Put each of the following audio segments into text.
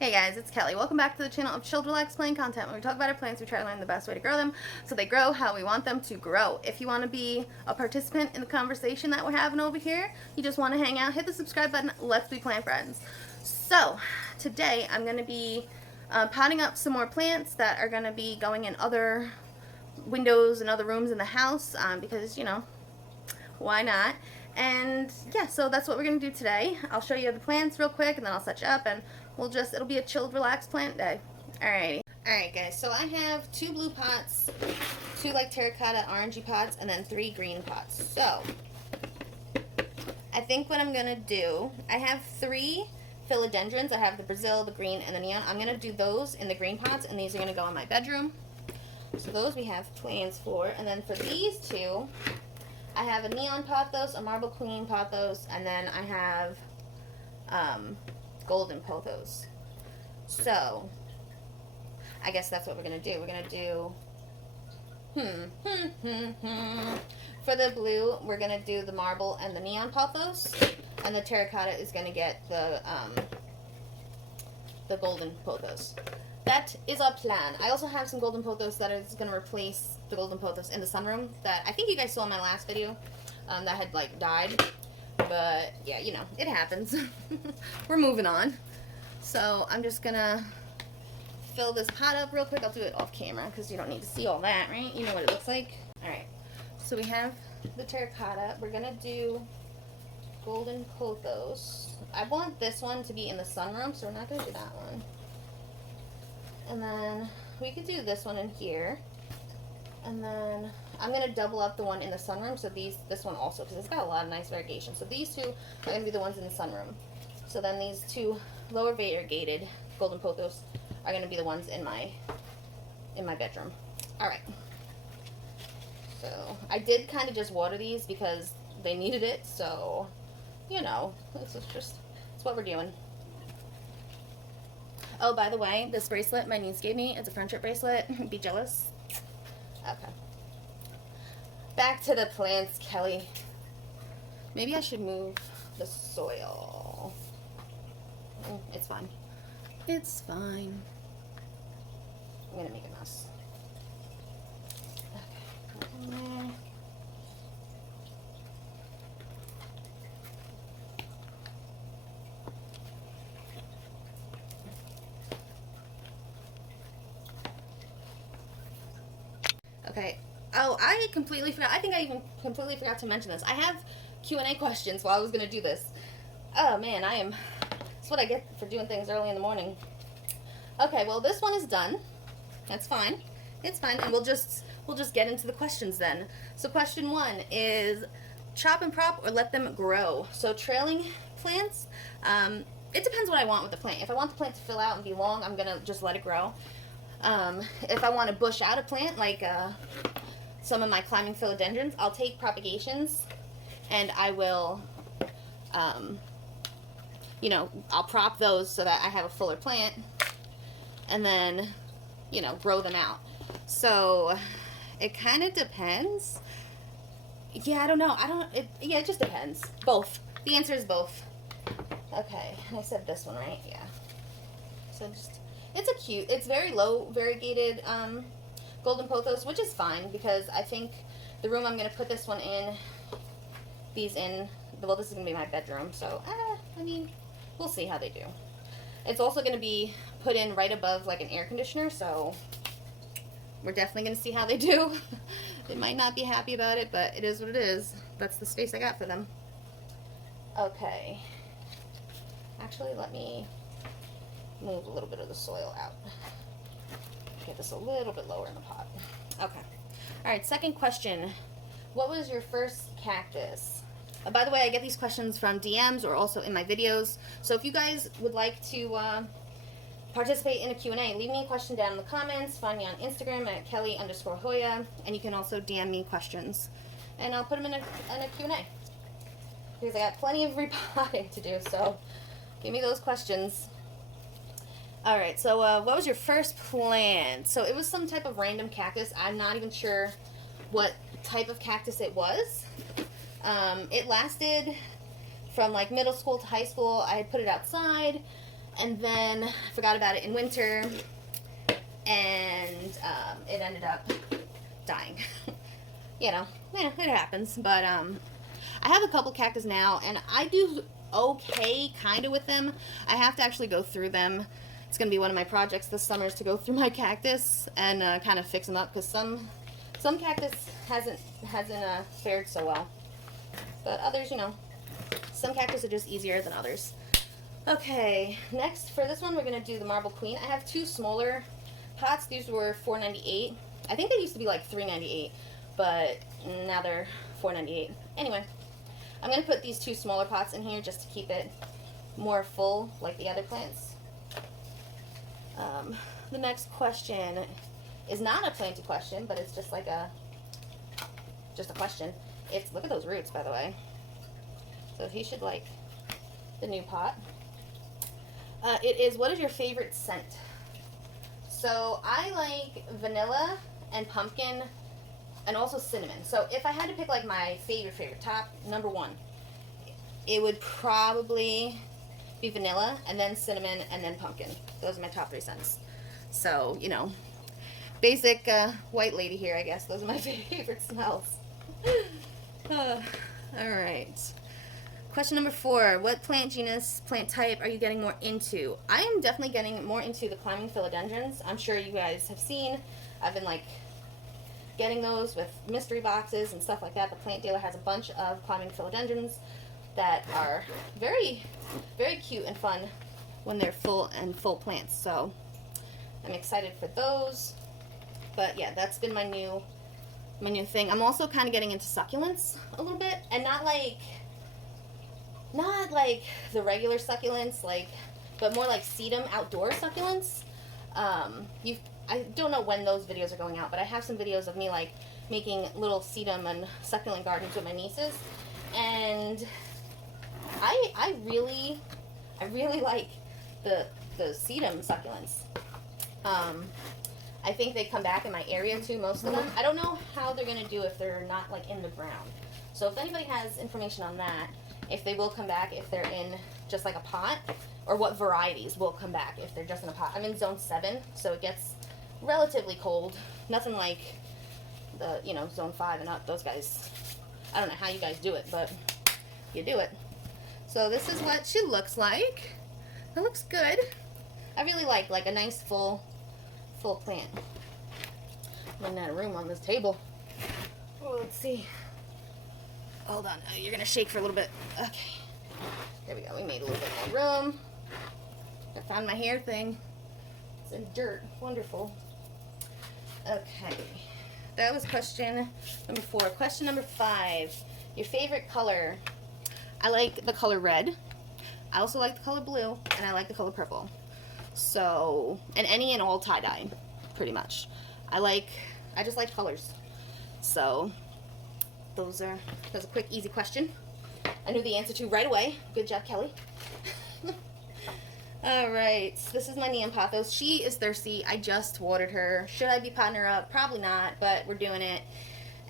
Hey guys, it's Kelly. Welcome back to the channel of Chilled Relax Playing content. When we talk about our plants, we try to learn the best way to grow them so they grow how we want them to grow. If you want to be a participant in the conversation that we're having over here, you just want to hang out, hit the subscribe button. Let's be plant friends. So today I'm going to be potting up some more plants that are going to be going in other windows and other rooms in the house because, you know, why not? And yeah, so that's what we're going to do today. I'll show you the plants real quick and then I'll set you up and it'll be a chilled, relaxed plant day. Alrighty. Alright guys, so I have 2 blue pots, 2 like terracotta orangey pots, and then 3 green pots. So, I think what I'm going to do, I have 3 philodendrons. I have the Brazil, the green, and the neon. I'm going to do those in the green pots, and these are going to go in my bedroom. So those we have plans for. And then for these 2, I have a neon pothos, a marble queen pothos, and then I have golden pothos. So, I guess that's what we're going to do. We're going to do, for the blue, we're going to do the marble and the neon pothos, and the terracotta is going to get the golden pothos. That is our plan. I also have some golden pothos that is going to replace the golden pothos in the sunroom that I think you guys saw in my last video that had like died. But yeah, you know, it happens. We're moving on. So I'm just going to fill this pot up real quick. I'll do it off camera because you don't need to see all that, right? You know what it looks like. Alright, so we have the terracotta. We're going to do golden pothos. I want this one to be in the sunroom, so we're not going to do that one. And then we could do this one in here. And then I'm going to double up the one in the sunroom, so this one also, because it's got a lot of nice variegation. So these 2 are going to be the ones in the sunroom. So then these 2 lower variegated golden pothos are going to be the ones in my bedroom. Alright. So I did kind of just water these because they needed it, so, you know, it's what we're doing. Oh, by the way, this bracelet my niece gave me, it's a friendship bracelet. Be jealous? Okay. Back to the plants, Kelly. Maybe I should move the soil. It's fine. It's fine. I'm gonna make a mess. Okay. Okay. Oh, I completely forgot. I think I even completely forgot to mention this. I have Q&A questions while I was going to do this. Oh, man, that's what I get for doing things early in the morning. Okay, well, this one is done. That's fine. It's fine, and we'll just get into the questions then. So question 1 is chop and prop or let them grow. So trailing plants, it depends what I want with the plant. If I want the plant to fill out and be long, I'm going to just let it grow. If I want to bush out a plant, like some of my climbing philodendrons, I'll take propagations and I will, you know, I'll prop those so that I have a fuller plant and then, you know, grow them out. So it kind of depends. Yeah, I don't know. Yeah, it just depends. Both. The answer is both. Okay, I said this one, right? Yeah. So it's very low variegated golden pothos, which is fine because I think the room I'm going to put this one in, well, this is going to be my bedroom, so, I mean, we'll see how they do. It's also going to be put in right above, like, an air conditioner, so we're definitely going to see how they do. They might not be happy about it, but it is what it is. That's the space I got for them. Okay. Actually, let me move a little bit of the soil out. Get this a little bit lower in the pot. Okay. Alright, second question. What was your first cactus? By the way, I get these questions from DMs or also in my videos. So if you guys would like to participate in a Q&A, leave me a question down in the comments. Find me on Instagram at Kelly_Hoya. And you can also DM me questions. And I'll put them in a Q&A. Because I got plenty of repotting to do, so give me those questions. Alright, so what was your first plant? So it was some type of random cactus. I'm not even sure what type of cactus it was. It lasted from like middle school to high school. I had put it outside. And then I forgot about it in winter, and it ended up dying. You know, yeah, it happens. But I have a couple cactus now, and I do okay kind of with them. I have to actually go through them. It's going to be one of my projects this summer, is to go through my cactus and kind of fix them up, because some cactus hasn't fared so well. But others, you know, some cactus are just easier than others. Okay, next for this one we're going to do the Marble Queen. I have two smaller pots. These were $4.98. I think they used to be like $3.98, but now they're $4.98. Anyway, I'm going to put these two smaller pots in here just to keep it more full like the other plants. The next question is not a planty question, but it's just like just a question. It's, look at those roots, by the way. So he should like the new pot. It is, what is your favorite scent? So I like vanilla and pumpkin and also cinnamon. So if I had to pick like my favorite top, number one, it would probably be vanilla, and then cinnamon, and then pumpkin. Those are my top 3 scents. So, you know, basic white lady here, I guess. Those are my favorite smells. Alright. Question number 4. What plant genus, plant type are you getting more into? I am definitely getting more into the climbing philodendrons. I'm sure you guys have seen. I've been like getting those with mystery boxes and stuff like that. The plant dealer has a bunch of climbing philodendrons that are very, very cute and fun when they're full plants. So I'm excited for those. But yeah, that's been my new thing. I'm also kind of getting into succulents a little bit, and not like the regular succulents, but more like sedum outdoor succulents. I don't know when those videos are going out, but I have some videos of me like making little sedum and succulent gardens with my nieces, and I really like the sedum succulents. I think they come back in my area too, most of them. I don't know how they're going to do if they're not like in the ground. So if anybody has information on that, if they will come back if they're in just like a pot, or what varieties will come back if they're just in a pot. I'm in zone 7, so it gets relatively cold. Nothing like the, you know, zone 5 and up. Those guys, I don't know how you guys do it, but you do it. So this is what she looks like. It looks good. I really like a nice full plant. Running out of room on this table. Oh, let's see. Hold on. Oh, you're gonna shake for a little bit. Okay. There we go. We made a little bit more room. I found my hair thing. It's in dirt. Wonderful. Okay. That was question number 4. Question number 5. Your favorite color. I like the color red. I also like the color blue, and I like the color purple. So, and any and all tie-dye, pretty much. I just like colors. So, that's a quick, easy question. I knew the answer to right away. Good job, Kelly. Alright, this is my neon pothos. She is thirsty. I just watered her. Should I be potting her up? Probably not, but we're doing it.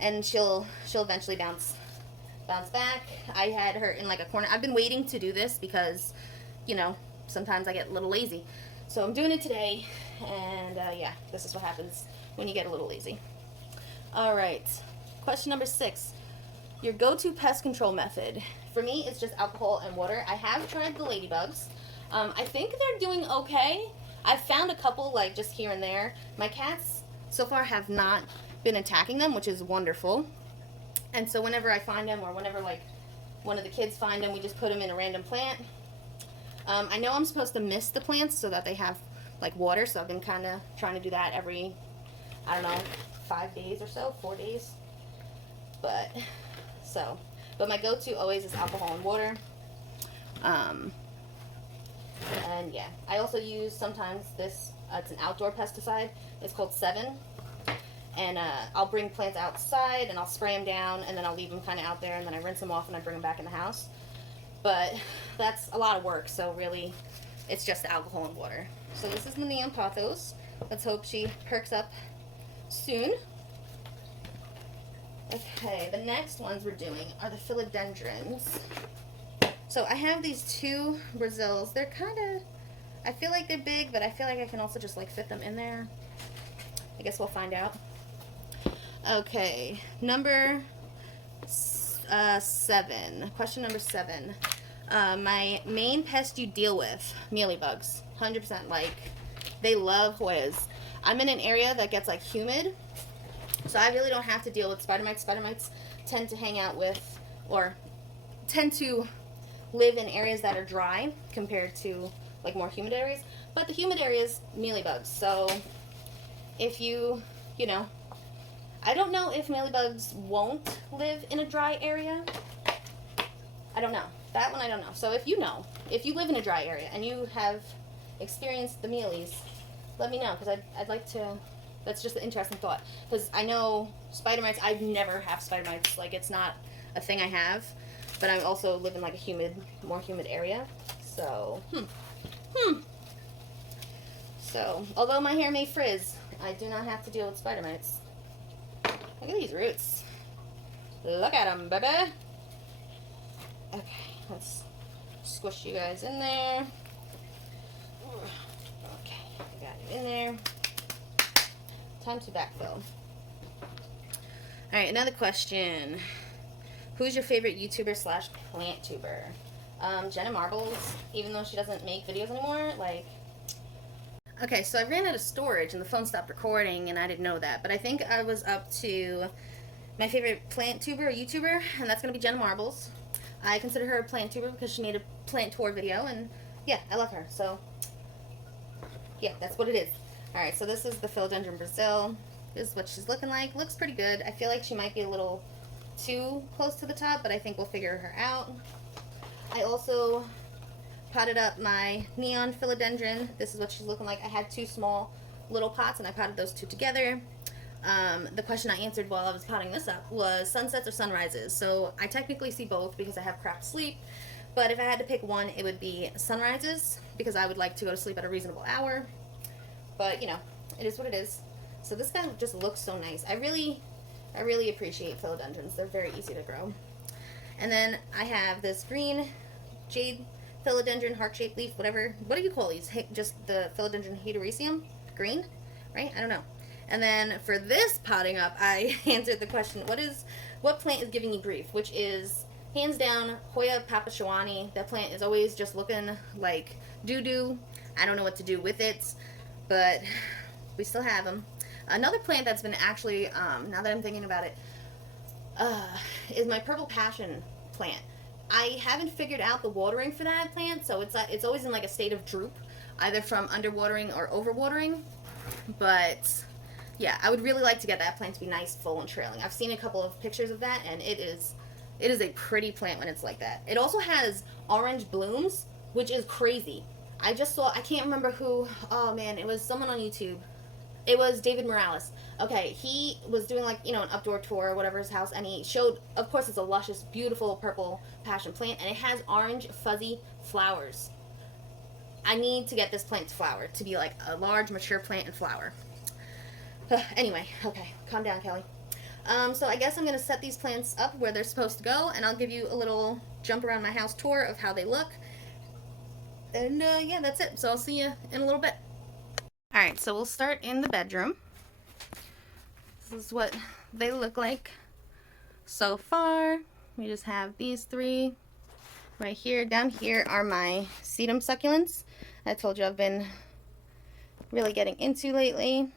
And she'll eventually bounce back. I had her in like a corner. I've been waiting to do this because, you know, sometimes I get a little lazy. So I'm doing it today, and yeah, this is what happens when you get a little lazy. Alright, question number 6. Your go-to pest control method. For me, it's just alcohol and water. I have tried the ladybugs. I think they're doing okay. I've found a couple, like, just here and there. My cats, so far, have not been attacking them, which is wonderful. And so whenever I find them, or whenever, like, one of the kids find them, we just put them in a random plant. I know I'm supposed to mist the plants so that they have, like, water, so I've been kind of trying to do that every, I don't know, 5 days or so, 4 days. But my go-to always is alcohol and water. And yeah, I also use sometimes this, it's an outdoor pesticide. It's called 7. And I'll bring plants outside and I'll spray them down, and then I'll leave them kind of out there, and then I rinse them off and I bring them back in the house. But that's a lot of work, so really it's just alcohol and water. So this is the neon pothos. Let's hope she perks up soon. Okay, the next ones we're doing are the philodendrons. So I have these 2 Brazils. They're kind of, I feel like they're big, but I feel like I can also just like fit them in there. I guess we'll find out. Okay, number 7. Question number 7. My main pest you deal with, mealybugs. 100%. Like, they love Hoyas. I'm in an area that gets like humid, so I really don't have to deal with spider mites. Spider mites tend to hang out with, or tend to live in areas that are dry compared to like more humid areas. But the humid areas, mealybugs. So if you know, I don't know if mealybugs won't live in a dry area. I don't know. That one I don't know. So if you know, if you live in a dry area and you have experienced the mealies, let me know, because I'd like to. That's just an interesting thought, because I know spider mites. I've never have spider mites. Like, it's not a thing I have, but I also live in like a more humid area. So So although my hair may frizz, I do not have to deal with spider mites. Look at these roots. Look at them, baby. Okay, let's squish you guys in there. Okay, got you in there. Time to backfill. Alright, another question. Who's your favorite YouTuber slash plant tuber? Jenna Marbles, even though she doesn't make videos anymore, like... Okay, so I ran out of storage and the phone stopped recording and I didn't know that, but I think I was up to my favorite plant tuber or YouTuber, and that's going to be Jenna Marbles. I consider her a plant tuber because she made a plant tour video, and yeah, I love her, so yeah, that's what it is. Alright, so this is the Philodendron Brazil. This is what she's looking like. Looks pretty good. I feel like she might be a little too close to the top, but I think we'll figure her out. I also potted up my neon philodendron. This is what she's looking like. I had 2 small little pots and I potted those 2 together. The question I answered while I was potting this up was sunsets or sunrises. So I technically see both because I have crap sleep, but if I had to pick one, it would be sunrises because I would like to go to sleep at a reasonable hour. But you know, it is what it is. So this guy just looks so nice. I really appreciate philodendrons. They're very easy to grow. And then I have this green jade philodendron, heart-shaped leaf, whatever. What do you call these? Just the philodendron heteroecium? Green? Right? I don't know. And then for this potting up, I answered the question, what plant is giving you grief? Which is, hands down, Hoya papashiwani. That plant is always just looking like doo-doo. I don't know what to do with it, but we still have them. Another plant that's been actually, now that I'm thinking about it, is my purple passion plant. I haven't figured out the watering for that plant, so it's always in like a state of droop, either from underwatering or overwatering. But yeah, I would really like to get that plant to be nice, full, and trailing. I've seen a couple of pictures of that, and it is a pretty plant when it's like that. It also has orange blooms, which is crazy. I just saw, I can't remember who, oh man, it was someone on YouTube. It was David Morales. Okay, he was doing like, you know, an outdoor tour or whatever his house, and he showed, of course it's a luscious, beautiful purple passion plant, and it has orange, fuzzy flowers. I need to get this plant to flower, to be like a large, mature plant and flower. Anyway, okay, calm down, Kelly. So I guess I'm going to set these plants up where they're supposed to go, and I'll give you a little jump around my house tour of how they look. And yeah, that's it. So I'll see you in a little bit. Alright, so we'll start in the bedroom. This is what they look like so far. We just have these 3 right here. Down here are my sedum succulents I told you I've been really getting into lately.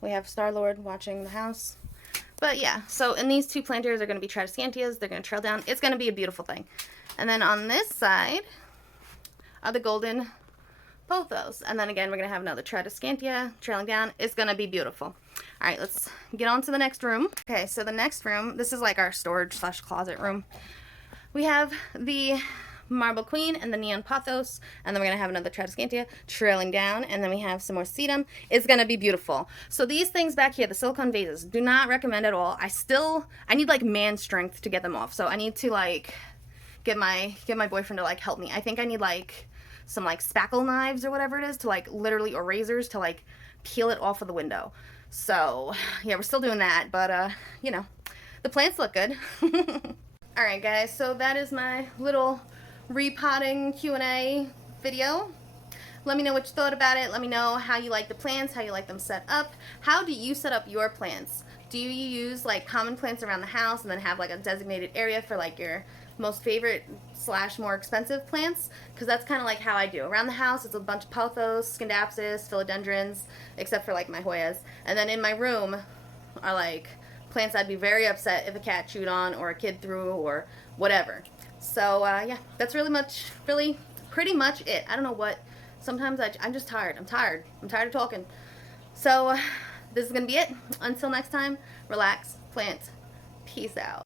We have Star-Lord watching the house. But yeah, so in these 2 planters are going to be Tradescantias. They're going to trail down. It's going to be a beautiful thing. And then on this side are the golden Pothos. And then again, we're going to have another Tradescantia trailing down. It's going to be beautiful. Alright, let's get on to the next room. Okay, so the next room, this is like our storage slash closet room. We have the Marble Queen and the Neon Pothos, and then we're going to have another Tradescantia trailing down, and then we have some more sedum. It's going to be beautiful. So these things back here, the silicone vases, do not recommend at all. I need like man strength to get them off. So I need to like get my boyfriend to like help me. I think I need like some like spackle knives or whatever it is to like literally, or razors to like peel it off of the window. So yeah, we're still doing that, but you know, the plants look good. Alright guys, so that is my little repotting Q&A video. Let me know what you thought about it. Let me know how you like the plants, how you like them set up. How do you set up your plants? Do you use like common plants around the house and then have like a designated area for like your most favorite / more expensive plants? Because that's kind of like how I do. Around the house, it's a bunch of Pothos, Scindapsus, Philodendrons, except for like my Hoyas. And then in my room are like plants I'd be very upset if a cat chewed on or a kid threw or whatever. So yeah, that's really pretty much it. I don't know what, sometimes I'm just tired. I'm tired of talking. So this is going to be it. Until next time, relax, plant, peace out.